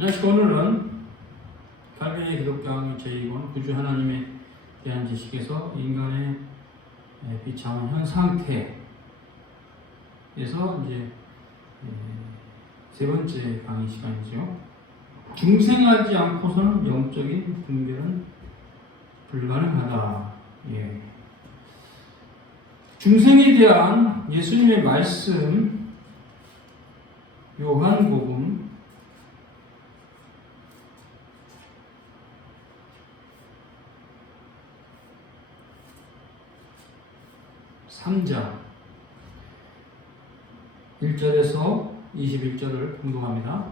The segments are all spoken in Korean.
안녕하십니까. 오늘은 칼빈의 기독교학의 제2권 구주 하나님에 대한 지식에서 인간의 비참한 현 상태에서 이제 세 번째 강의 시간이죠. 중생하지 않고서는 영적인 분별은 불가능하다. 중생에 대한 예수님의 말씀, 요한복음 3장 1절에서 21절을 공독합니다.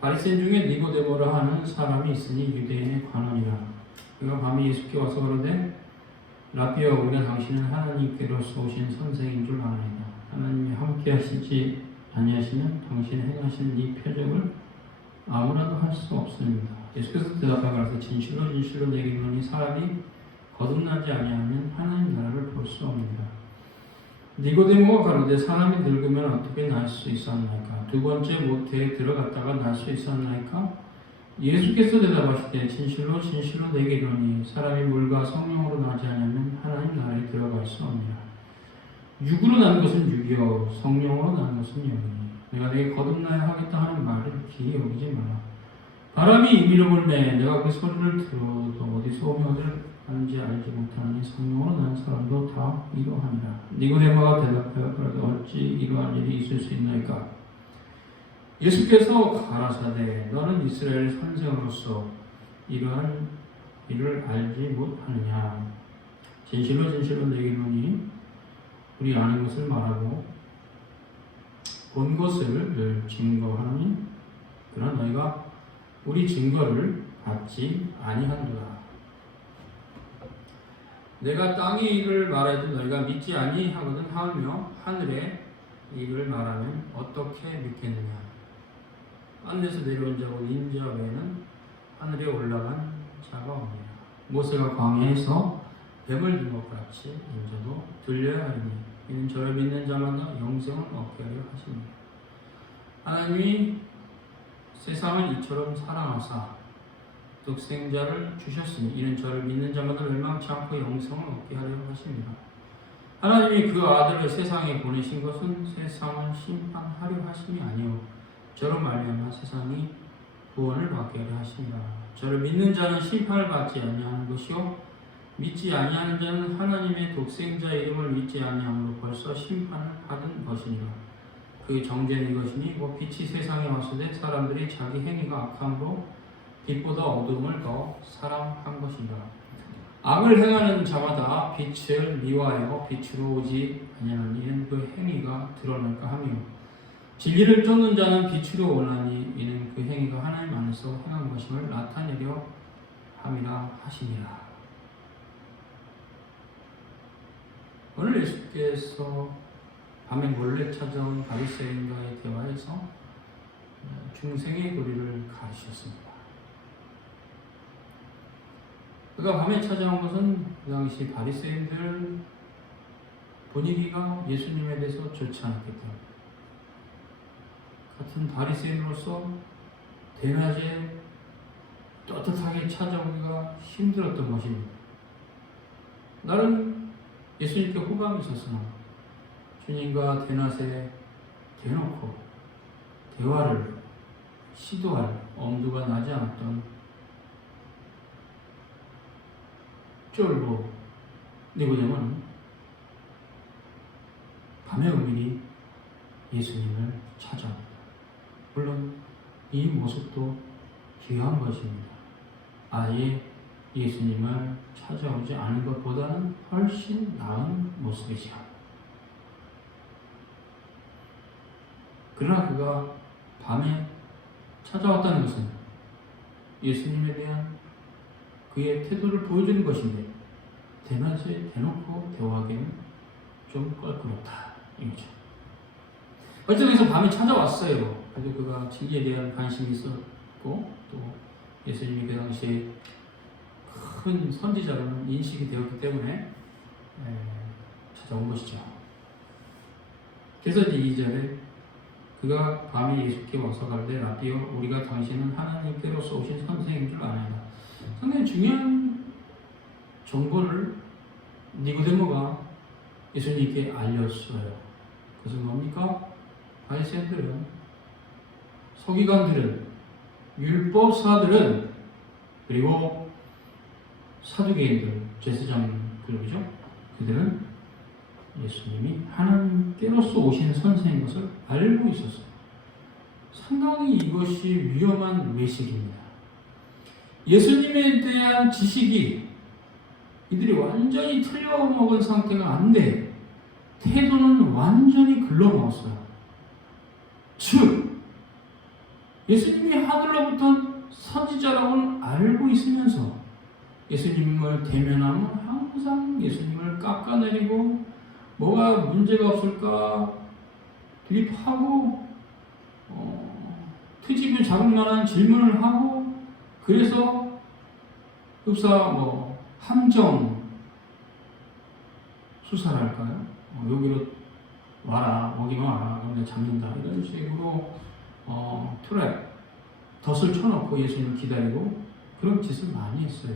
바리새인 중에 니고데모라 하는 사람이 있으니 유대인의 관원이라. 그가 밤에 예수께 와서 그러되 라비여, 우리가 당신은 하나님께로서 오신 선생인 줄 아나이다. 하나님이 함께 하시지 아니하시면 당신이 행하시는 이 표적을 아무라도 할 수 없습니다. 예수께서 대답하여 가라사대 진실로 진실로 내게 이르노니 사람이 거듭나지 아니하면 하나님 나라를 볼 수 없느니라. 니고데모가 가로되 사람이 늙으면 어떻게 날 수 있었나이까? 두 번째 모태에 들어갔다가 날 수 있었나이까? 예수께서 대답하시되 진실로 진실로 내게 이르노니 사람이 물과 성령으로 나지 않으면 하나님 나라에 들어갈 수 없느니라. 육으로 난 것은 육이요 성령으로 난 것은 영이니 내가 내게 거듭나야 하겠다 하는 말을 기이 여기지 마라. 바람이 임의로 불매 내가 그 소리를 들어도 어디서 오며 어디를 하는지 알지 못하니 성령으로 난 사람도 다 이러하니라. 니고데모가 대답하여 그러되 어찌 이러한 일이 있을 수 있나이까? 예수께서 가라사대 너는 이스라엘 선생으로서 이러한 일을 알지 못하느냐? 진실로 진실로 내게 이르노니 우리 아는 것을 말하고 본 것을 증거하니 그러나 너희가 우리 증거를 받지 아니한도다. 내가 땅의 일을 말해도 너희가 믿지 아니하거든 하며 하늘의 일을 말하면 어떻게 믿겠느냐? 하늘에서 내려온 자고 인자 외에는 하늘에 올라간 자가 없느냐. 모세가 광야에서 뱀을 든 것 같이 인자도 들려야 하리니 이는 저를 믿는 자마다 영생을 얻게 하려 하십니다. 하나님이 세상을 이처럼 사랑하사 독생자를 주셨으니 이는 저를 믿는 자마다 멸망치 않고 영생을 얻게 하려 하십니다. 하나님이 그 아들을 세상에 보내신 것은 세상을 심판하려 하심이 아니요 저로 말미암아 세상이 구원을 받게 하려 하십니다. 저를 믿는 자는 심판을 받지 아니하는 것이요 믿지 아니하는 자는 하나님의 독생자 이름을 믿지 아니함으로 벌써 심판을 받은 것이니라. 그 정죄는 이것이니 곧 빛이 세상에 왔으되 사람들이 자기 행위가 악함으로 빛보다 어두움을 더 사랑한 것이니라. 악을 행하는 자마다 빛을 미워하여 빛으로 오지 아니하는 이는 그 행위가 드러날까 하며 진리를 쫓는 자는 빛으로 오나니 이는 그 행위가 하나님 안에서 행한 것임을 나타내려 함이라 하시니라. 오늘 예수께서 밤에 몰래 찾아온 바리새인과의 대화에서 중생의 도리를 가르치셨습니다. 그가 밤에 찾아온 것은 그 당시 바리새인들 분위기가 예수님에 대해서 좋지 않았기 때문에 같은 바리새인으로서 대낮에 떳떳하게 찾아오기가 힘들었던 것입니다. 나는 예수님께 호감이 있었으나 주님과 대낮에 대놓고 대화를 시도할 엄두가 나지 않았던 쫄보 니고데모는 밤에 은밀히 예수님을 찾아옵니다. 물론 이 모습도 귀한 것입니다. 아예 예수님을 찾아오지 않은 것보다는 훨씬 나은 모습이죠. 그러나 그가 밤에 찾아왔다는 것은 예수님에 대한 그의 태도를 보여주는 것인데 대낮에 대놓고 대화하기는 좀 껄끄럽다 이거죠. 어쨌든 밤에 찾아왔어요. 그래도 그가 진리에 대한 관심이 있었고 또 예수님이 그 당시에 큰 선지자로는 인식이 되었기 때문에 찾아온 것이죠. 그래서 이제 2절에 그가 밤에 예수께 와서 가르되 라비여 우리가 당신은 하나님께로서 오신 선생인 줄 아나이다. 상당히 중요한 정보를 니고데모가 예수님께 알렸어요. 그것은 뭡니까? 바리새인들은, 서기관들은, 율법사들은, 그리고 사두개인들, 제사장 그룹이죠. 그들은 예수님이 하나님께로서 오신 선생인 것을 알고 있었어요. 상당히 이것이 위험한 외식입니다. 예수님에 대한 지식이 이들이 완전히 틀려먹은 상태가 안 돼. 태도는 완전히 글러먹었어요. 즉, 예수님이 하늘로부터 선지자라고는 알고 있으면서 예수님을 대면하면 항상 예수님을 깎아내리고 뭐가 문제가 없을까 드립하고 트집을 잡을 만한 질문을 하고 그래서 흡사 함정 수사랄까요? 여기로 와라, 거기만 와라, 그럼 내가 잡는다 이런 식으로 트랩, 덫을 쳐놓고 예수님을 기다리고 그런 짓을 많이 했어요.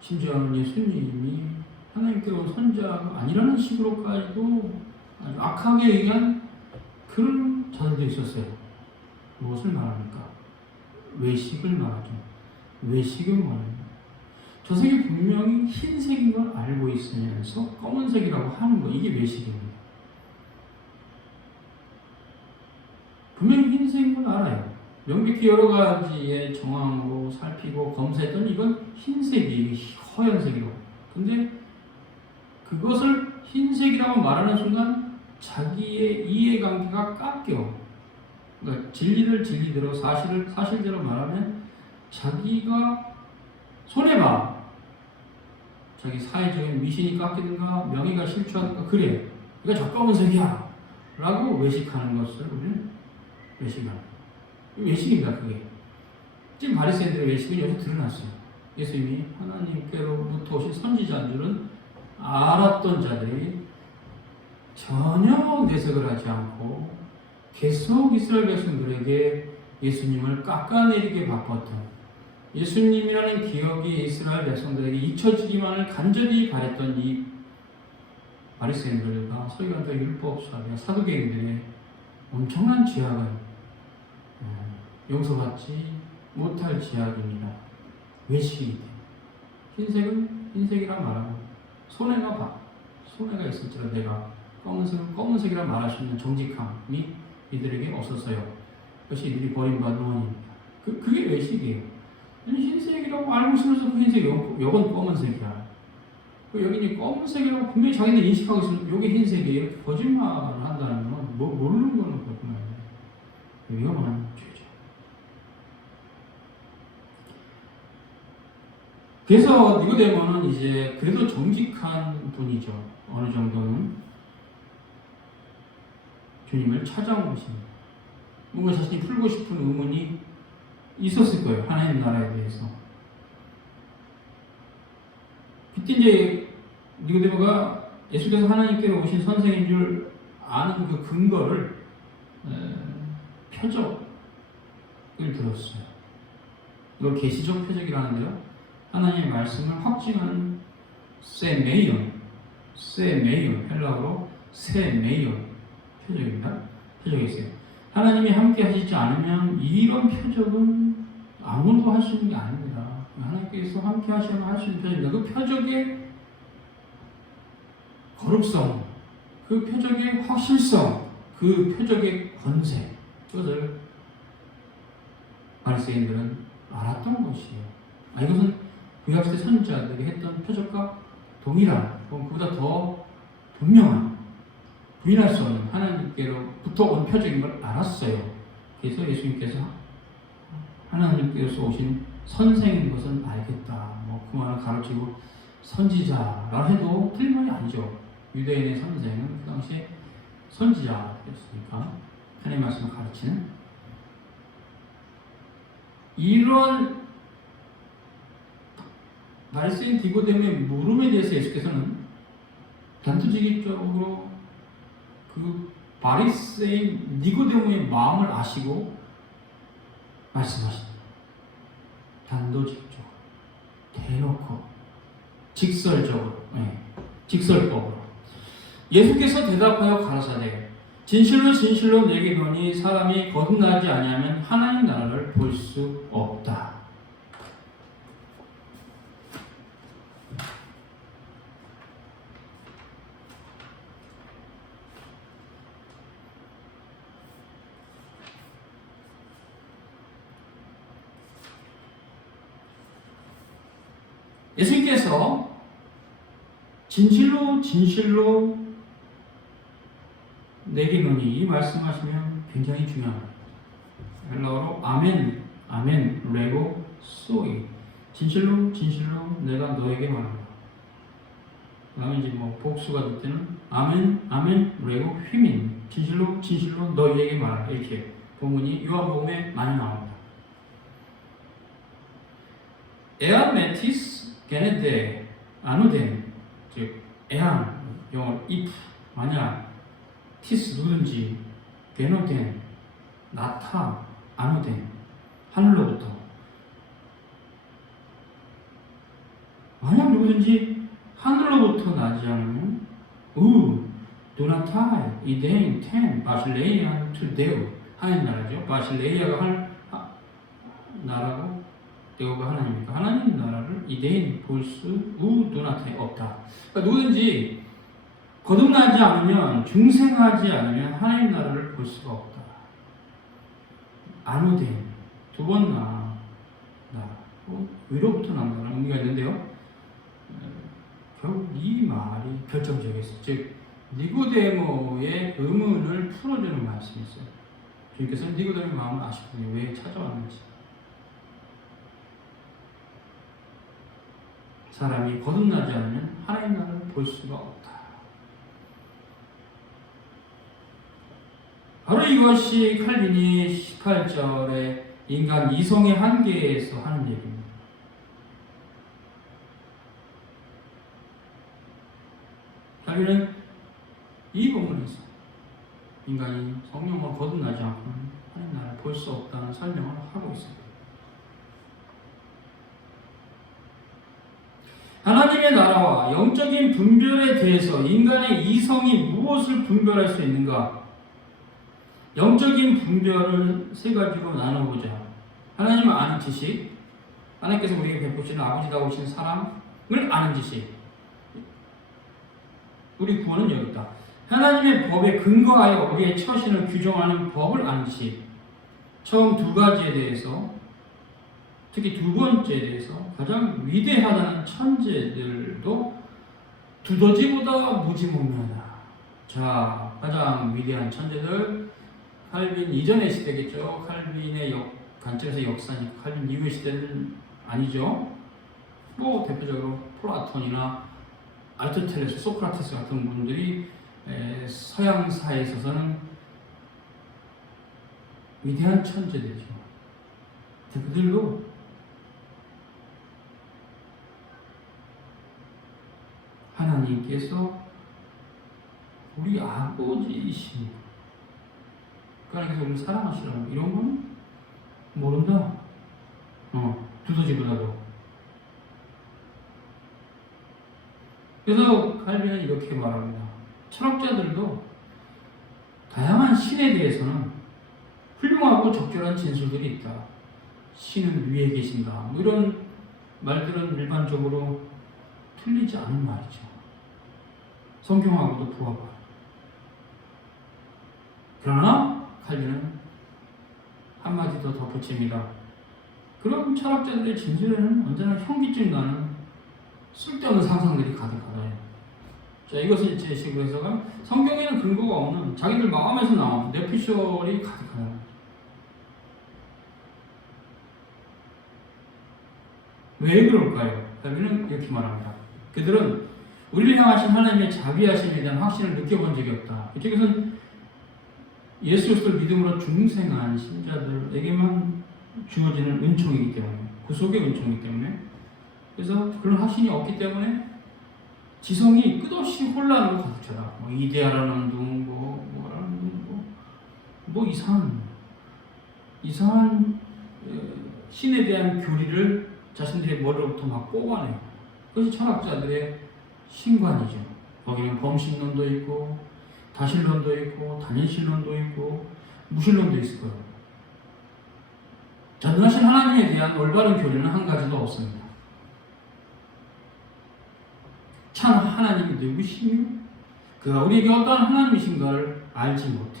심지어는 예수님이 하나님께로 온 선자가 아니라는 식으로까지도 아주 악하게 얘기한 그런 자들도 있었어요. 무엇을 말합니까? 외식을 말하죠. 외식을 말합니다. 저 색이 분명히 흰색인 걸 알고 있으면서 검은색이라고 하는 거, 이게 외식입니다. 분명히 흰색인 걸 알아요. 명백히 여러 가지의 정황으로 살피고 검사했더니 이건 흰색이 허연색이라고. 근데 그것을 흰색이라고 말하는 순간 자기의 이해관계가 깎여. 그러니까 진리를 진리대로 사실을 사실대로 말하면 자기가 손해봐. 자기 사회적인 미신이 깎이든가 명예가 실추하든가 그래. 그러니까 저 검은색이야 라고 외식하는 것을 우리는 외식하는 외식입니다. 그게 지금 바리새인들의 외식은 여기서 드러났어요. 예수님이 하나님께로부터 오신 선지자인 줄은 알았던 자들이 전혀 내색을 하지 않고 계속 이스라엘 백성들에게 예수님을 깎아내리게 바빴던, 예수님이라는 기억이 이스라엘 백성들에게 잊혀지기만을 간절히 바랬던 이 바리새인들과 서기관들, 율법사들, 사두개인들의 엄청난 죄악은 용서받지 못할 죄악입니다. 외식이 흰색은 흰색이라 말하고 손해가 있을지라 내가 검은색이라 말할 수 있는 정직함이 이들에게 없었어요. 그것이 이들이 버림받은 원인입니다. 그게 외식이에요. 흰색이라고 알고 있으면서 그 흰색 요건 검은색이야. 여기는 검은색이라고 분명히 자기는 인식하고 있으면 요게 흰색이에요. 이렇게 거짓말을 한다는 건 모르는 거는 그렇구나. 위험한 죄죠. 그래서 니고데모는 이제 그래도 정직한 분이죠. 어느 정도는 주님을 찾아온 것입니다. 뭔가 자신이 풀고 싶은 의문이 있었을 거예요. 하나님 나라에 대해서. 그때 이제 니고데모가 예수께서 하나님께로 오신 선생인 줄 아는 그 근거를 표적을 들었어요. 이걸 계시적 표적이라는데요. 하나님의 말씀을 확증하는 세메이온, 헬라어로 세메이온 표적입니다. 표적이 있어요. 하나님이 함께 하시지 않으면 이런 표적은 아무도 할 수 있는 게 아닙니다. 하나님께서 함께 하시면 할 수 있는 표적입니다. 그 표적의 거룩성, 그 표적의 확실성, 그 표적의 권세, 그것을 바리새인들은 알았던 것이에요. 이것은 구약시대 선지자들이 했던 표적과 동일한, 그보다 더 분명한, 부인할 수 없는 하나님께로부터 온 표적인 걸 알았어요. 그래서 예수님께서 하나님께서 오신 선생인 것은 알겠다. 그 말을 가르치고 선지자라 해도 틀린 말이 아니죠. 유대인의 선생은 그 당시에 선지자였으니까 하나님의 말씀을 가르치는 이런 바리새인 니고데모의 물음에 대해서 예수께서는 단도직입적으로 그 바리새인 니고데모의 마음을 아시고 말씀하십니다. 단도직입적으로, 대놓고, 직설적으로, 직설법으로. 예수께서 대답하여 가라사대 진실로 진실로 내게 이르노니 사람이 거듭나지 아니하면 하나님 나라를 볼 수 없다. 예수님께서 진실로 진실로 내게 이르노니 이 말씀하시면 굉장히 중요합니다. 헬라어로 아멘, 아멘, 레고, 소이. 진실로 진실로 내가 너에게 말한다. 그 다음에 이제 뭐 복수가 될 때는 아멘, 아멘, 레고, 휘민. 진실로 진실로 너희에게 말한다. 이렇게 본문이 요한복음에 많이 나옵니다. 에안 메티스 게네데 아누덴, 즉 에안, 영어로 if, 만약, 티스 누군지, 게노덴, 나타, 아누덴, 하늘로부터. 만약 누구든지 하늘로부터 나지 않으면 도나타이, 이데인, 텐, 바실레이안, 투데우, 하나님 나라죠. 바실레이아가 나라고 여호가 하나님이니까 하나님 나라를 이대인 볼 수 누나타에 없다. 그러니까 누구든지 거듭나지 않으면, 중생하지 않으면 하나님 나라를 볼 수가 없다. 아누덴, 두 번 위로부터 난다는 의미가 있는데요. 결국 이 말이 결정적이었어요. 즉 니고데모의 의문을 풀어주는 말씀이었어요. 주님께서는 니고데모의 마음을 아시거든요. 왜 찾아왔는지. 사람이 거듭나지 않으면 하나님 나라를 볼 수가 없다. 바로 이것이 칼빈이 18절에 인간 이성의 한계에서 하는 얘기입니다. 칼빈은 이 본문에서 인간이 성령으로 거듭나지 않고는 하나님 나라를 볼 수 없다는 설명을 하고 있습니다. 하나님의 나라와 영적인 분별에 대해서 인간의 이성이 무엇을 분별할 수 있는가? 영적인 분별을 세 가지로 나눠보자. 하나님을 아는 지식, 하나님께서 우리에게 베푸시는 아버지다우신 사랑을 아는 지식. 우리 구원은 여기 있다. 하나님의 법에 근거하여 우리의 처신을 규정하는 법을 아는 지식. 처음 두 가지에 대해서, 특히 두 번째에 대해서 가장 위대하다는 천재들도 두더지보다 무지몽매하다. 자, 가장 위대한 천재들, 칼빈 이전의 시대겠죠. 칼빈의 관점에서 역사니까 칼빈 이후의 시대는 아니죠. 뭐 대표적으로 플라톤이나 아리스토텔레스, 소크라테스 같은 분들이 서양사에 있어서는 위대한 천재들이죠. 그들도 하나님께서 우리 아버지이십니다. 하나님께서 우리를 사랑하시라고 이런 건 모른다. 두더지보다도. 그래서 칼빈은 이렇게 말합니다. 철학자들도 다양한 신에 대해서는 훌륭하고 적절한 진술들이 있다. 신은 위에 계신다. 뭐 이런 말들은 일반적으로 틀리지 않은 말이죠. 성경하고도 부합하고. 그러나 칼빈은 한마디 더 덧붙입니다. 그런 철학자들의 진술에는 언제나 현기증 나는 쓸데없는 상상들이 가득하다. 자, 이것을 제 식으로 해석하면 성경에는 근거가 없는 자기들 마음에서 나온 뇌피셜이 가득하다. 왜 그럴까요? 칼빈은 이렇게 말합니다. 그들은 우리를 향하신 하나님의 자비하심에 대한 확신을 느껴본 적이 없다. 이쪽에서는 예수 그리스도를 믿음으로 중생한 신자들에게만 주어지는 은총이기 때문에, 구속의 은총이기 때문에, 그래서 그런 확신이 없기 때문에 지성이 끝없이 혼란으로 가득 차다. 이데아라는 둥, 뭐 이상한 신에 대한 교리를 자신들의 머리로부터 막 뽑아내요. 그것이 철학자들의 신관이죠. 거기는 범신론도 있고 다신론도 있고 단일신론도 있고 무신론도 있을 거예요. 전능하신 하나님에 대한 올바른 교리는 한 가지도 없습니다. 참 하나님이 누구시며 그가 우리에게 어떠한 하나님이신가를 알지 못해.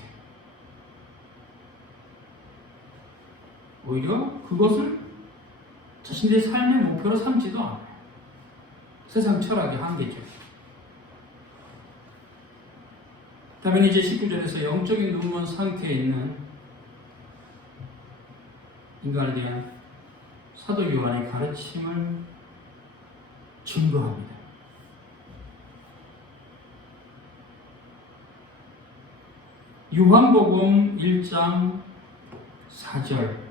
오히려 그것을 자신들의 삶의 목표로 삼지도 않아요. 세상 철학의 한계죠. 다음에 이제 19절에서 영적인 눈먼 상태에 있는 인간에 대한 사도 요한의 가르침을 증거합니다. 요한복음 1장 4절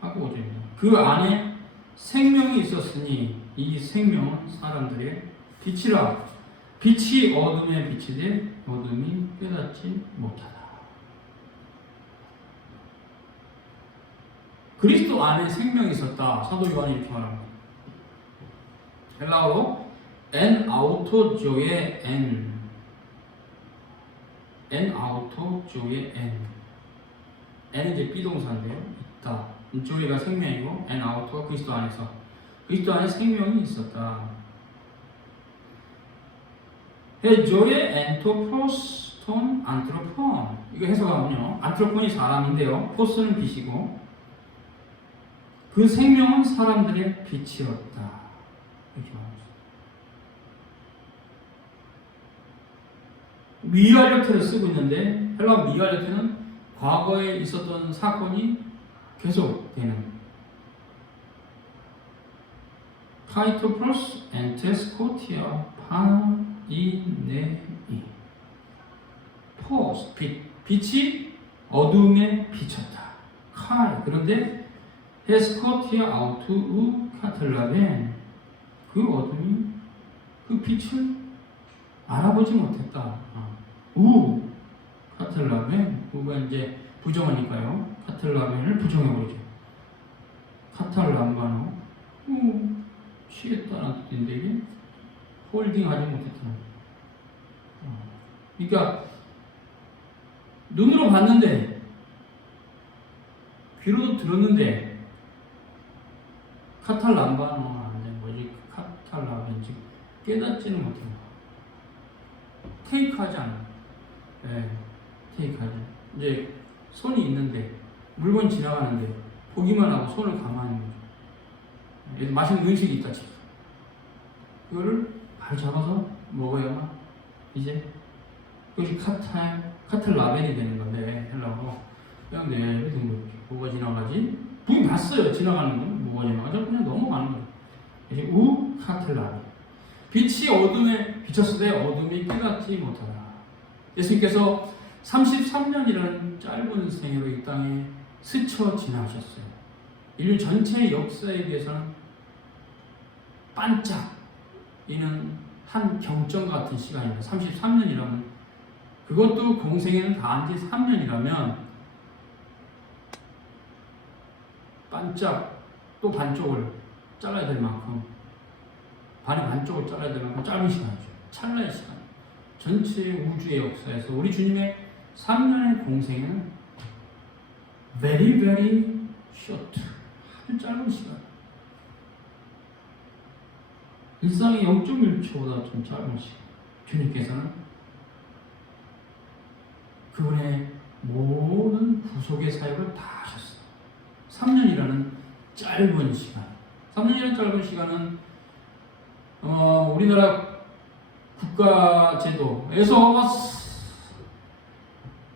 하고 5절입니다. 그 안에 생명이 있었으니 이 생명은 사람들의 빛이라. 빛이 어둠에 비치되 어둠이 깨닫지 못하다. 그리스도 안에 생명이 있었다. 사도 요한이 이렇게 말합니다. 헬라어로 en auto zoe en auto zoe en은 이제 비동사인데요. 있다. zoe가 생명이고 en auto가 그리스도 안에서. 그리스도 안에 생명이 있었다. 조의 엔토포스 톤 안트로폰. 이거 해석하면요. 안트로폰이 사람인데요. 포스는 빛이고 그 생명은 사람들의 빛이었다. 이렇게 말합니다. 미완료태를 쓰고 있는데 헬라 미완료태는 과거에 있었던 사건이 계속되는 카이토프로스 엔테스코티아 파이네이 포스 빛이 어둠에 비쳤다. 칼 그런데 헤스코티아 아우투 카틀라벤 그 어둠이 그 빛을 알아보지 못했다. 우 카틀라벤 우가 이제 부정하니까요. 카틀라벤을 부정해버리죠. 카탈람바노 취했다는 뜻인데 이게 홀딩하지 못했다는 그러니까 눈으로 봤는데 귀로도 들었는데 카탈람바노 뭐지 카탈라벤지 깨닫지는 못해요. 테이크하지 않아요. 네, 테이크하지. 이제 손이 있는데 물건 지나가는데 보기만 하고 손을 가만히 거죠. 맛있는 음식이 있다 치고 그거를 발 잡아서 먹어야만 이제 그것이 카탈라벤이 되는 건데 헬라어로 그냥 내비둔 거예요. 뭐가 지나가지? 보긴 봤어요. 지나가는 건 뭐가 지나가죠? 그냥 넘어가는 거예요. 이제 우 카탈라벤 빛이 어둠에 비쳤을 때 어둠이 깨닫지 못하다. 예수님께서 33년이라는 짧은 생애로 이 땅에 스쳐 지나셨어요. 인류 전체의 역사에 비해서는 반짝이는 한 경점 같은 시간입니다. 33년이라면 그것도 공생에는 다 한 지 3년이라면 반짝 또 반쪽을 잘라야 될 만큼 반쪽을 잘라야 될 만큼 짧은 시간이죠. 찰나의 시간. 전체 우주의 역사에서 우리 주님의 3년의 공생은 very very short. 아주 짧은 시간. 일상의 0.1초보다 좀 짧은 시간. 주님께서는 그분의 모든 구속의 사역을 다 하셨어요. 3년이라는 짧은 시간. 3년이라는 짧은 시간은 우리나라 국가제도에서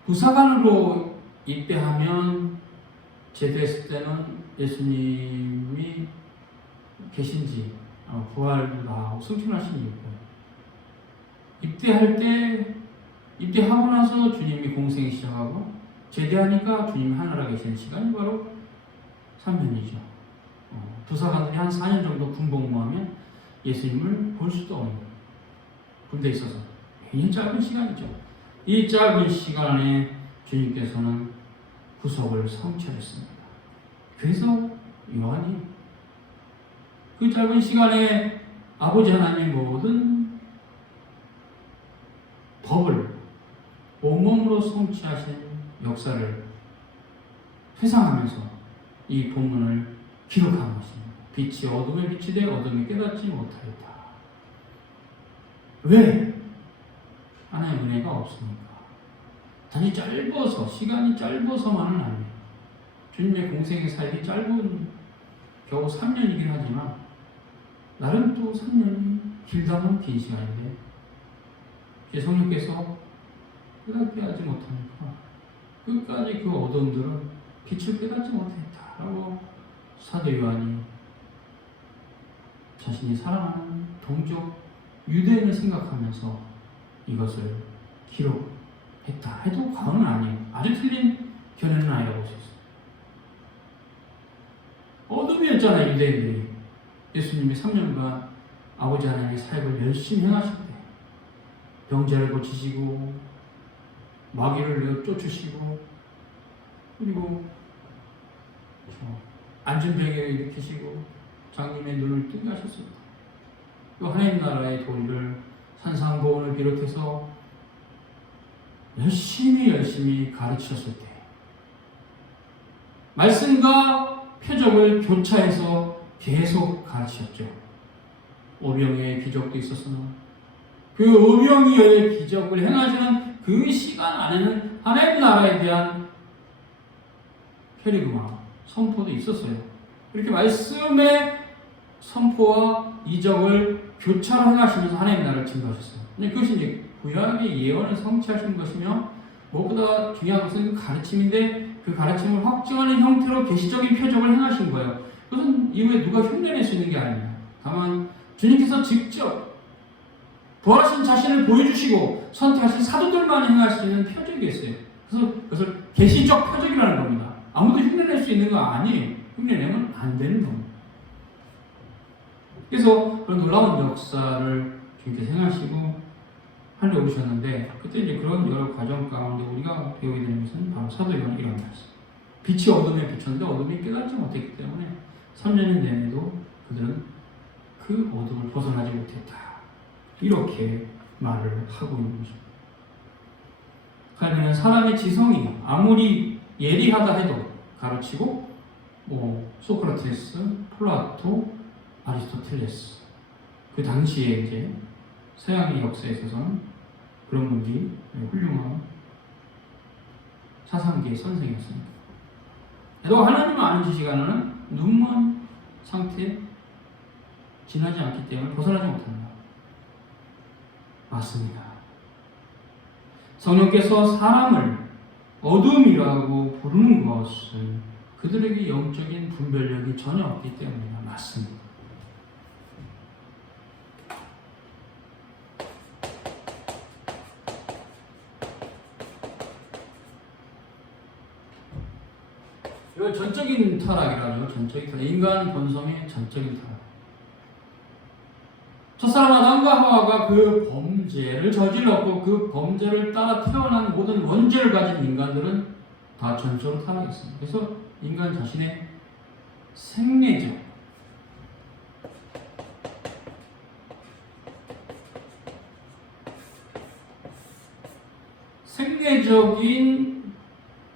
부사관으로 입대하면 제대했을 때는 예수님이 계신지 부활도 나오고 승천하신 이유고요. 입대하고 나서 주님이 공생이 시작하고 제대하니까 주님이 하늘에 계시는 시간이 바로 3년이죠. 부사관들이 한 4년 정도 군복무하면 예수님을 볼 수도 없는 군대에 있어서 굉장히 짧은 시간이죠. 이 짧은 시간에 주님께서는 구속을 성취했습니다. 그래서 요한이 그 짧은 시간에 아버지 하나님의 모든 법을 온몸으로 성취하신 역사를 회상하면서 이 본문을 기록한 것입니다. 빛이 어둠에 비치되 어둠이 깨닫지 못하였다. 왜? 하나님의 은혜가 없으니까. 단지 짧아서, 시간이 짧아서만은 아니에요. 주님의 공생의 사역이 짧은 겨우 3년이긴 하지만 나름 또 3년이 길다면 긴 시간인데 제 성령께서 깨닫게 하지 못하니까 끝까지 그 어둠들은 빛을 깨닫지 못했다라고 사도 요한이 자신이 사랑하는 동족 유대인을 생각하면서 이것을 기록했다 해도 과언은 아니에요. 아주 틀린 견해는 아니라고 볼 수 있어요. 어둠이었잖아요, 유대인들이. 예수님이 3년간 아버지 하나님의 사역을 열심히 행하실 때 병자를 고치시고 마귀를 쫓으시고 그리고 안전병을 일으키시고 장님의 눈을 뜨게 하셨습니다. 또 하나님 나라의 도리를 산상보훈을 비롯해서 열심히 가르치셨을 때 말씀과 표적을 교차해서 계속 가르치셨죠. 오병이어의 기적도 있었으나 그 오병이어의 기적을 행하시는 그 시간 안에는 하나님 나라에 대한 캐리그마 선포도 있었어요. 이렇게 말씀의 선포와 이적을 교차로 행하시면서 하나님 나라를 증거하셨어요. 그것이 이제 구약의 예언을 성취하신 것이며 무엇보다 중요한 것은 가르침인데 그 가르침을 확증하는 형태로 계시적인 표적을 행하신 거예요. 그것은 이후에 누가 흉내낼 수 있는 게 아닙니다. 다만 주님께서 직접 부활하신 자신을 보여주시고 선택하신 사도들만 행할 수 있는 표적이었어요. 그래서 그것을 계시적 표적이라는 겁니다. 아무도 흉내낼 수 있는 거 아니에요. 흉내내면 안 되는 겁니다. 그래서 그런 놀라운 역사를 주님께서 행하시고 하늘에 오셨는데 그때 이제 그런 여러 과정 가운데 우리가 배우게 되는 것은 바로 사도 요한의 이런 말씀. 빛이 어둠에 비쳤는데 어둠이 깨닫지 못했기 때문에 3년이 내내도 그들은 그 어둠을 벗어나지 못했다. 이렇게 말을 하고 있는 것입니다. 그러면 사람의 지성이 아무리 예리하다 해도 가르치고 소크라테스, 플라토, 아리스토텔레스 그 당시에 이제 서양의 역사에 있어서는 그런 분들이 훌륭한 사상계의 선생이었습니다. 그래도 하나님을 아는 지식 하나는 눈먼 상태에 지나지 않기 때문에 벗어나지 못합니다. 맞습니다. 성령께서 사람을 어둠이라고 부르는 것은 그들에게 영적인 분별력이 전혀 없기 때문입니다. 맞습니다. 이걸 전적인 타락이라죠. 전적인 타락. 인간 본성의 전적인 타락. 첫사람 아담과 하와가 그 범죄를 저질렀고 그 범죄를 따라 태어난 모든 원죄를 가진 인간들은 다 전적으로 타락했습니다. 그래서 인간 자신의 생리적인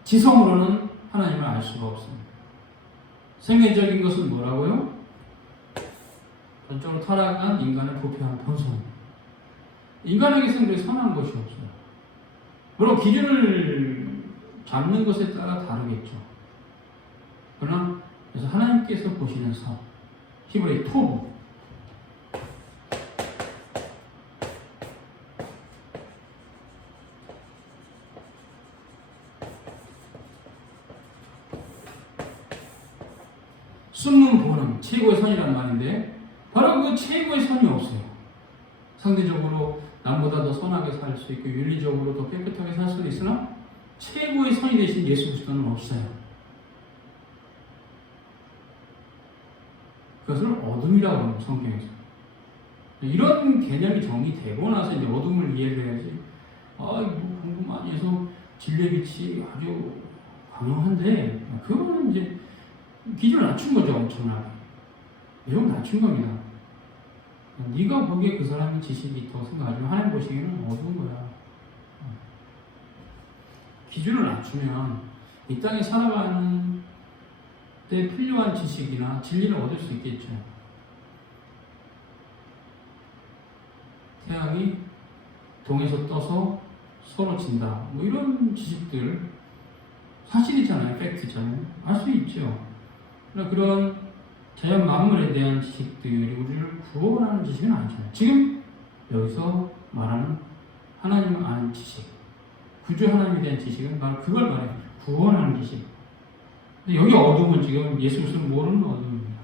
지성으로는 하나님을 알 수가 없습니다. 생리적인 것은 뭐라고요? 전적으로 타락한 인간을 부패한 본성입니다. 인간에게서는 선한 것이 없어요. 물론 기준을 잡는 것에 따라 다르겠죠. 그러나 그래서 하나님께서 보시는 선, 히브리 토브, 숨는 보는 최고의 선이라는 말인데 바로 그 최고의 선이 없어요. 상대적으로 남보다 더 선하게 살 수 있고 윤리적으로 더 깨끗하게 살 수도 있으나 최고의 선이 되신 예수 그리스도는 없어요. 그것을 어둠이라고 합니다. 성경에서. 이런 개념이 정리되고 나서 이제 어둠을 이해를 해야지. 공부 많이 해서 진리의 빛이 아주 강요한데 그거는 이제 기준을 낮춘 거죠. 엄청나게 매우 낮춘 겁니다. 네가 보기에 그 사람의 지식이 있다고 생각하지만 하나님 보시기에는 어두운 거야. 기준을 낮추면 이 땅에 살아가는 때 필요한 지식이나 진리를 얻을 수 있겠죠. 태양이 동에서 떠서 서로 진다. 뭐 이런 지식들 사실이잖아요. 팩트잖아요. 알 수 있죠. 그런 자연 만물에 대한 지식들이 우리를 구원하는 지식은 아니잖아요. 지금 여기서 말하는 하나님을 아는 지식, 구주 하나님에 대한 지식은 바로 그걸 말해요. 구원하는 지식. 근데 여기 어둠은 지금 예수 그리스도를 모르는 어둠입니다.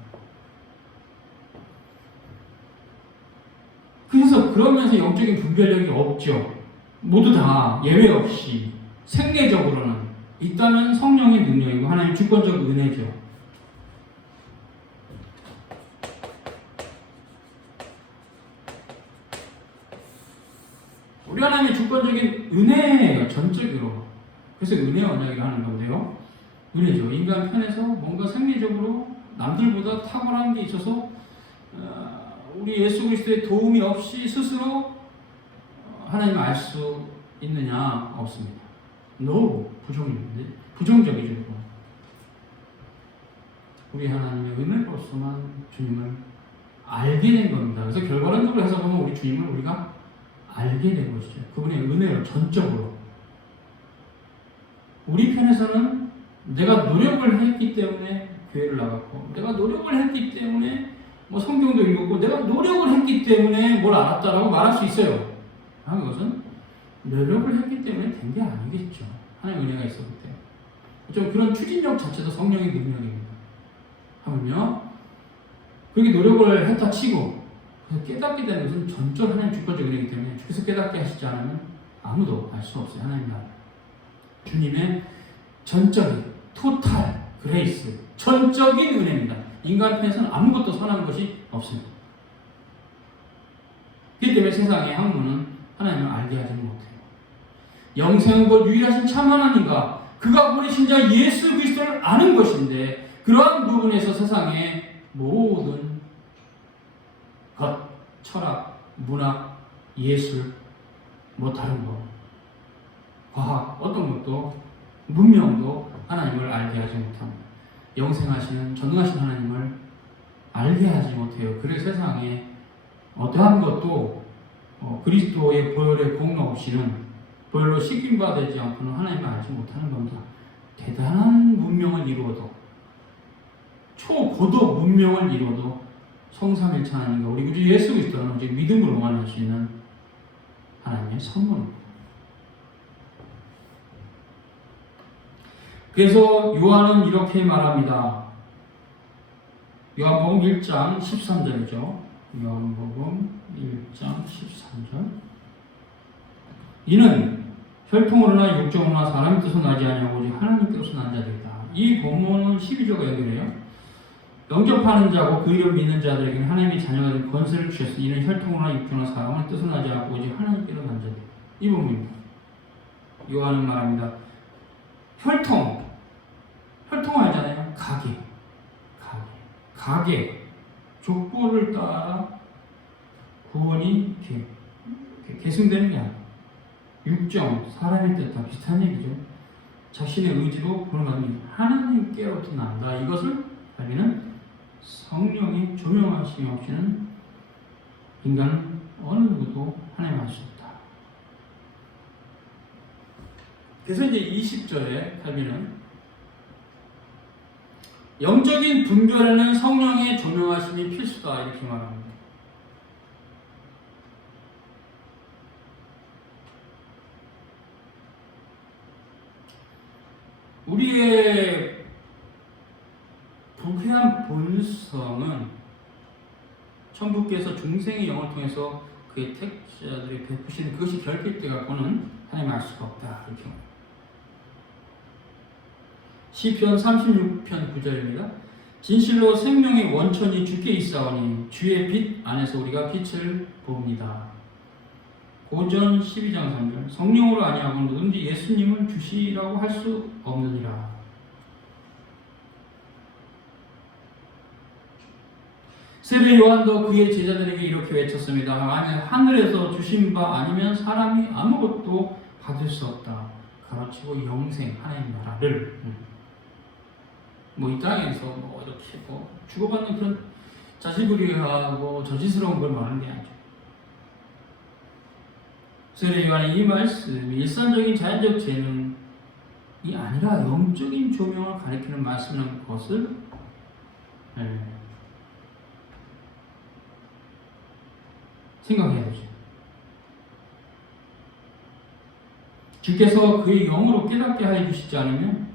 그래서 그러면서 영적인 분별력이 없죠. 모두 다 예외 없이 생리적으로는 있다면 성령의 능력이고 하나님의 주권적 은혜죠. 우리 하나님의 주권적인 은혜예요. 전적으로. 그래서 은혜 언약이라고 하는 건데요. 은혜죠. 인간 편에서 뭔가 생리적으로 남들보다 탁월한 게 있어서 우리 예수 그리스도의 도움이 없이 스스로 하나님을 알 수 있느냐? 없습니다. No. 부정적이죠. 우리 하나님의 은혜로서만 주님을 알게 된 겁니다. 그래서 결과론적으로 해서 보면 우리 주님을 우리가 알게 된 것이죠. 그분의 은혜로 전적으로. 우리 편에서는 내가 노력을 했기 때문에 교회를 나갔고, 내가 노력을 했기 때문에 뭐 성경도 읽었고, 내가 노력을 했기 때문에 뭘 알았다라고 말할 수 있어요. 하는 것은 노력을 했기 때문에 된 게 아니겠죠. 하나님의 은혜가 있었기 때문에. 좀 그런 추진력 자체도 성령의 능력입니다. 하면요, 그렇게 노력을 했다 치고 깨닫게 되는 것은 전적 하나님 주권적 은혜이기 때문에 주께서 깨닫게 하시지 않으면 아무도 알 수 없어요. 하나님 나라. 주님의 전적인 토탈 그레이스, 전적인 은혜입니다. 인간 편에서는 아무것도 선한 것이 없습니다. 그렇기 때문에 세상의 학문은 하나님을 알게 하지 못해요. 영생은 곧 유일하신 참 하나님과 그가 보내신 자 예수 그리스도를 아는 것인데, 그러한 부분에서 세상의 모든 것, 철학, 문학, 예술, 뭐 다른 거, 과학, 어떤 것도 문명도 하나님을 알게 하지 못합니다. 영생하시는 전능하신 하나님을 알게 하지 못해요. 그래서 세상에 어떠한 것도 그리스도의 보혈의 공로 없이는, 보혈로 씻김바 되지 않고는 하나님을 알지 못하는 겁니다. 대단한 문명을 이루어도, 초고도 문명을 이루어도 성삼일체 하나님과 우리 구주 예수 그리스도는 오직 믿음으로 만날 수 있는 하나님의 선물입니다. 그래서 요한은 이렇게 말합니다. 요한복음 1장 13절이죠. 요한복음 1장 13절. 이는 혈통으로나 육정으로나 사람의 뜻으로 나지 아니하고 오직 하나님께로서 난 자들이다. 이 본문은 12조가 연결해요. 영접하는 자고 그 이름을 믿는 자들에게는 하나님의 자녀가 된 권세를 주셨으니 이는 혈통으로나 육정으로나 사람의 뜻으로 나지 않고 오직 하나님께로 난 자들이다. 이 본문입니다. 요한은 말합니다. 혈통 알잖아요. 가계 족보를 따라 구원이 계승되는 게 아니에요. 육정, 사람의 뜻 다 비슷한 얘기죠. 자신의 의지로 구원받는 하나님께로부터 난다. 이것을 알기는 성령의 조명하심이 없이는 인간은 어느 누구도 하나님 알 수 없다. 그래서 이제 20절에 칼빈은 영적인 분별에는 성령의 조명하심이 필수다 이렇게 말합니다. 우리의 부패한 본성은 천부께서 중생의 영을 통해서 그의 택자들이 베푸시는 그것이 결핍 때 갖고는 하나님 알 수가 없다 이렇게 말합니다. 시편 36편 9절입니다. 진실로 생명의 원천이 주께 있사오니 주의 빛 안에서 우리가 빛을 봅니다. 고전 12장 3절. 성령으로 아니하고 누군지 예수님을 주시라고 할 수 없느니라. 세례 요한도 그의 제자들에게 이렇게 외쳤습니다. 만약 하늘에서 주신 바 아니면 사람이 아무것도 받을 수 없다. 가로치고 영생 하나님 나라를 뭐 이 땅에서 뭐 이렇게 뭐 주고받는 그런 자질구레하고 저질스러운 걸 말하는 게 아니죠. 세례 요한의 이 말씀이 일상적인 자연적 재능이 아니라 영적인 조명을 가리키는 말씀인 것을 생각해야 되죠. 주께서 그의 영으로 깨닫게 하여 주시지 않으면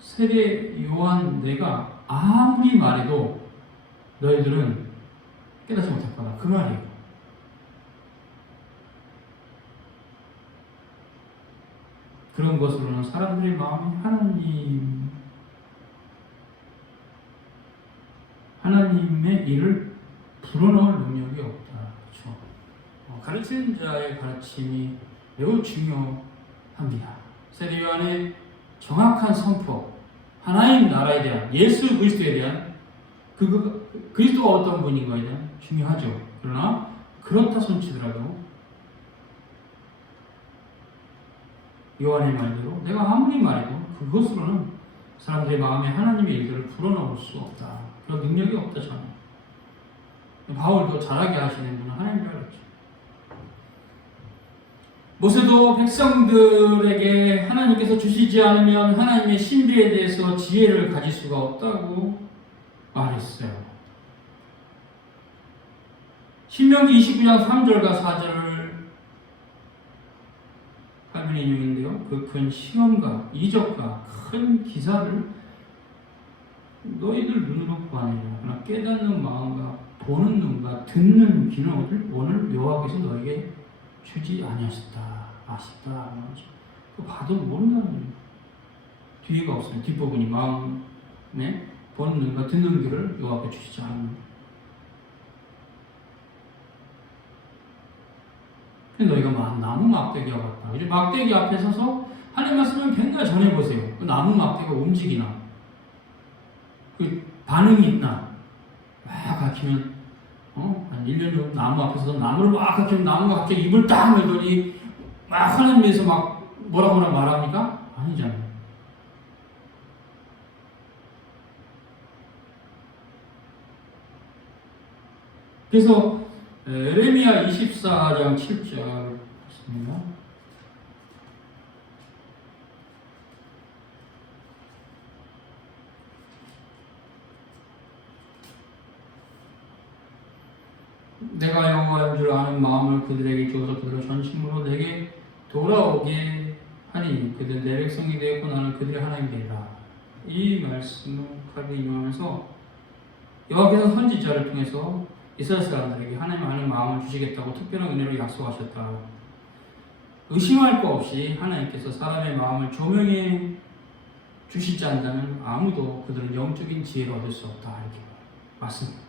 세례 요한 내가 아무리 말해도 너희들은 깨닫지 못할 거다. 그 말이에요. 그런 것으로는 사람들의 마음이 하나님의 일을 불어넣을 능력이 없다. 그렇죠? 가르치는 자의 가르침이 매우 중요합니다. 세례 요한의 정확한 선포, 하나님 나라에 대한, 예수 그리스도에 대한 그리스도가 어떤 분인가에 대한 중요하죠. 그러나 그렇다 손치더라도 요한의 말대로 내가 아무리 말해도 그것으로는 사람들의 마음에 하나님의 일들을 불어넣을 수 없다. 그런 능력이 없다 저는. 바울도 잘하게 하시는 분은 하나님이라 그랬죠. 모세도 백성들에게 하나님께서 주시지 않으면 하나님의 신비에 대해서 지혜를 가질 수가 없다고 말했어요. 신명기 29장 3절과 4절을 하면 인용인데요. 그 큰 시험과 이적과 큰 기사를 너희들 눈으로 보아내라. 그러나 깨닫는 마음과 보는 눈과 듣는 귀는 오늘 여호와께서 너에게 주지 아니하셨다. 아쉽다. 그 봐도 모른다는 뒤가 없어요. 뒷부분이 마음에 보는 눈과 듣는 귀를 여호와께 주시지 않는. 너희가 나무 막대기와 같다. 이제 막대기 앞에 서서 하나님 말씀을 맨날 전해보세요. 그 나무 막대기가 움직이나, 그 반응이 있나. 막 가르치면, 한 1년 정도 나무 앞에서 나무를 막 가르치면 나무가 갑자기 입을 딱 열더니 막 하나님에서 막 뭐라고나 말합니까? 아니잖아요. 그래서 에레미야 24장 7절 있습니다. 내가 여호와인 줄 아는 마음을 그들에게 주어서 그들을 전심으로 내게 돌아오게 하니 그들 내 백성이 되었고 나는 그들의 하나님이 되리라. 이 말씀을 칼빈이 인용하면서 여호와께서 선지자를 통해서 이스라엘 사람들에게 하나님 아는 마음을 주시겠다고 특별한 은혜로 약속하셨다. 의심할 거 없이 하나님께서 사람의 마음을 조명해 주시지 않다면 아무도 그들은 영적인 지혜를 얻을 수 없다. 이렇게 맞습니다.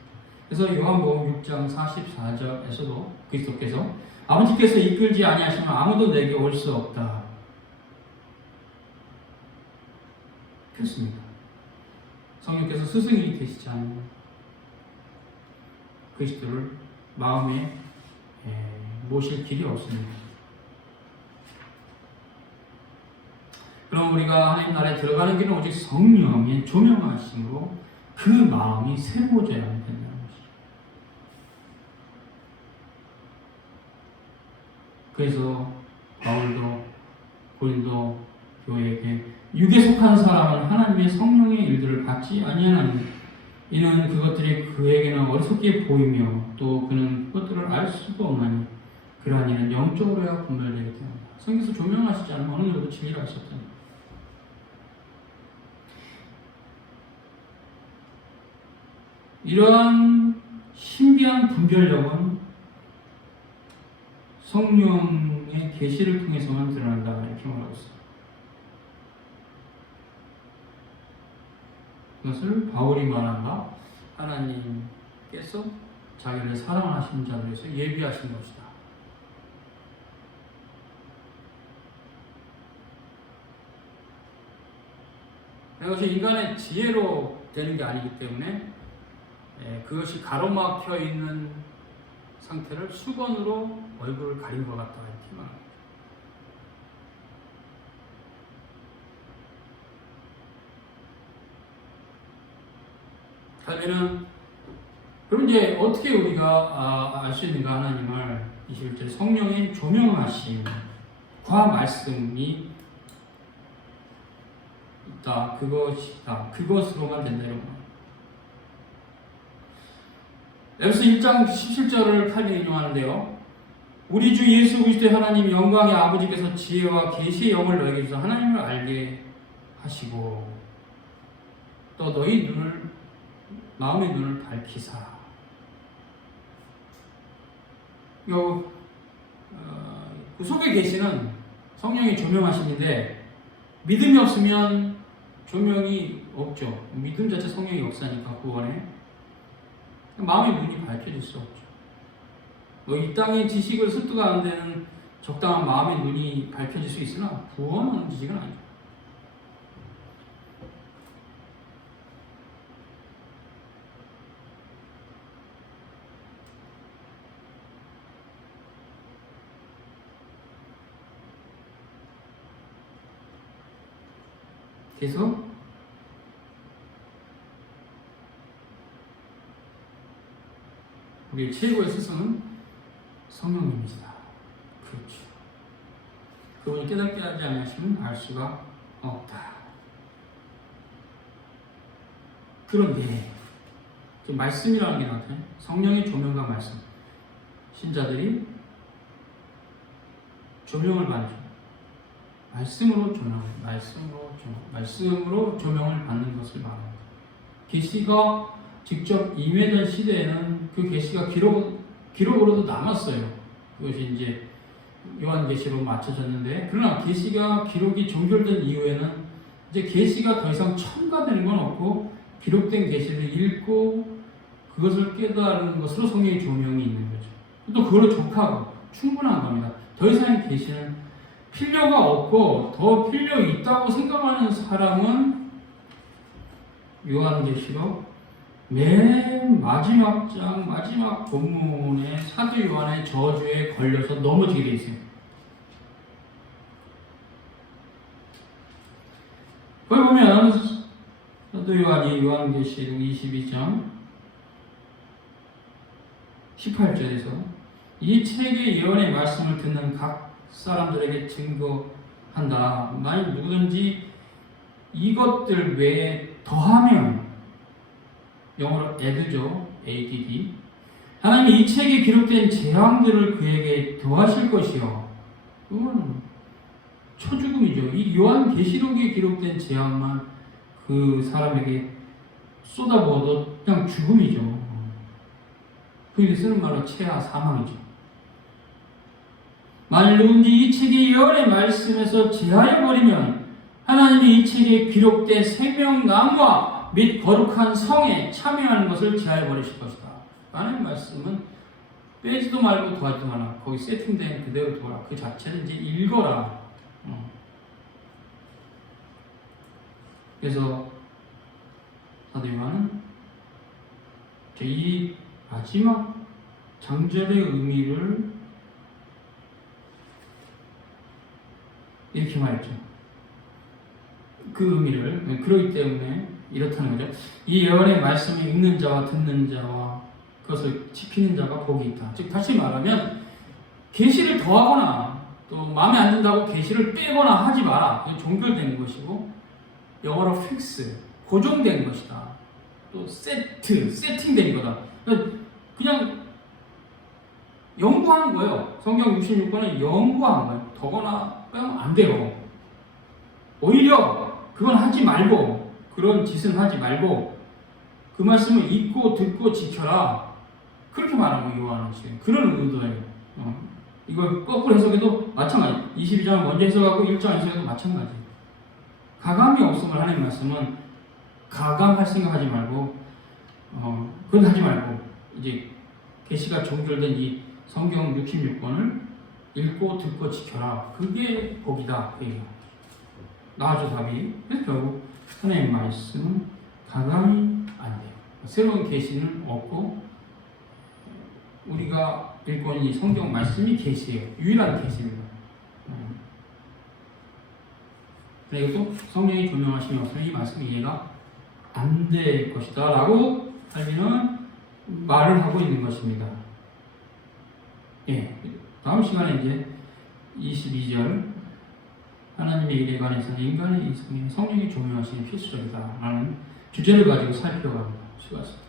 그래서 요한복음 6장 44절에서도 그리스도께서 아버지께서 이끌지 아니하시면 아무도 내게 올 수 없다. 그렇습니다. 성령께서 스승이 되시지 않으면 그리스도를 마음에 모실 길이 없습니다. 그럼 우리가 하나님 나라에 들어가는 길은 오직 성령의 조명하심으로 그 마음이 새로워져야 된다는 것이죠. 그래서 바울도 고린도 교회에게 육에 속한 사람은 하나님의 성령의 일들을 받지 아니하나니 이는 그것들이 그에게는 어리석게 보이며 또 그는 그것들을 알 수도 없나니 그러한 이는 영적으로야 분별되기 때문이다. 성경에서 조명하시지 않으면 어느 누구도 진리를 알 수 없습니다. 이러한 신비한 분별력은 성령의 계시를 통해서만 드러난다 이렇게 말하고 있습니다. 그것을 바울이 말한 바 하나님께서 자기를 사랑하시는 자를 위해서 예비하신 것이다. 이것이 인간의 지혜로 되는 게 아니기 때문에 그것이 가로막혀 있는 상태를 수건으로 얼굴을 가린 것 같다 이렇게 말합니다. 그러면은 그럼 이제 어떻게 우리가 알 수 있는가? 하나님을 21절 성령의 조명하심과 말씀이 있다. 그것이다. 그것으로만 된다. 이런 거. 에베소 1장 17절을 칼빈이 인용하는데요. 우리 주 예수 그리스도의 하나님 영광의 아버지께서 지혜와 계시의 영을 너에게 주사 하나님을 알게 하시고 또 너희 마음의 눈을 밝히사. 구속의 계시는 성령이 조명하심인데 믿음이 없으면 조명이 없죠. 믿음 자체 성령이 역사니까 구원에 마음의 눈이 밝혀질 수 없죠. 이 땅의 지식을 습득하는 데는 적당한 마음의 눈이 밝혀질 수 있으나 구원하는 지식은 아니죠. 그래서 우리 최고의 스승은 성령님이시다. 그렇죠. 그분이 깨닫게 하지 않으시면 알 수가 없다. 그런데 말씀이라는 게 나타나요. 성령의 조명과 말씀. 신자들이 조명을 받죠. 말씀으로 조명을 받는 것을 말합니다. 계시가 직접 임했던 시대에는 그 계시가 기록으로도 남았어요. 그것이 이제 요한계시로 맞춰졌는데, 그러나 계시가 기록이 종결된 이후에는 이제 계시가 더 이상 첨가되는 건 없고 기록된 계시를 읽고 그것을 깨달은 것으로 성령의 조명이 있는 거죠. 또 그걸로 족하고 충분한 겁니다. 더 이상의 계시는 필요가 없고 더 필요 있다고 생각하는 사람은 요한계시록 맨 마지막 장 마지막 본문의 사도 요한의 저주에 걸려서 넘어지게 돼 있어요. 거기 보면 사도 요한이 요한계시록 22장 18절에서 이 책의 예언의 말씀을 듣는 각 사람들에게 증거한다. 만약 누구든지 이것들 외에 더하면, 영어로 add죠. add. 하나님이 이 책에 기록된 재앙들을 그에게 더하실 것이요. 이건 초죽음이죠. 이 요한계시록에 기록된 재앙만 그 사람에게 쏟아부어도 그냥 죽음이죠. 그에게 쓰는 말로 체하 사망이죠. 만일 누군지 이 책의 예언의 말씀에서 제하여버리면 하나님이 이 책에 기록된 생명나무와 및 거룩한 성에 참여하는 것을 제하여버리실 것이다. 라는 말씀은 빼지도 말고 더하지도 마라. 거기 세팅된 그대로 둬라. 그 자체를 이제 읽어라. 그래서 사도 요한은 이 마지막 장절의 의미를 이렇게 말했죠. 그 의미를, 그렇기 때문에 이렇다는 거죠. 이 예언의 말씀을 읽는 자와 듣는 자와 그것을 지키는 자가 복이 있다. 즉 다시 말하면 계시를 더하거나 또 마음에 안 든다고 계시를 빼거나 하지 마라. 그건 종결된 것이고, 영어로 픽스, 고정된 것이다. 또 세팅된 거다. 그냥 연구하는 거예요. 성경 66권은 연구하는 거예요. 더거나 빼면 안 돼요. 오히려 그건 하지 말고, 그런 짓은 하지 말고 그 말씀을 읽고 듣고 지켜라. 그렇게 말하는 거예요. 요한은 지금 그런 의도예요. 이걸 거꾸로 해석해도 마찬가지. 22장을 먼저 해석하고 1장 해석해도 마찬가지. 가감이 없음을 하는 말씀은 가감할 생각하지 말고, 그건 하지 말고 이제 계시가 종결된 이 성경 66권을 읽고 듣고 지켜라. 그게 복이다. 나아죠 답이. 그래서 결국 하나님의 말씀은 가감이 안 돼요. 새로운 계시는 없고 우리가 읽고 있는 이 성경 말씀이 계시예요. 유일한 계시입니다. 이것도 성령이 조명하심이 없으면 이 말씀이 이해가 안 될 것이다 라고 할비는 말을 하고 있는 것입니다. 예, 다음 시간에 이제 22절 하나님의 일에 관해서는 인간의 성령이 조명하심이 필수적이다 라는 주제를 가지고 살펴갑니다. 수고하셨습니다.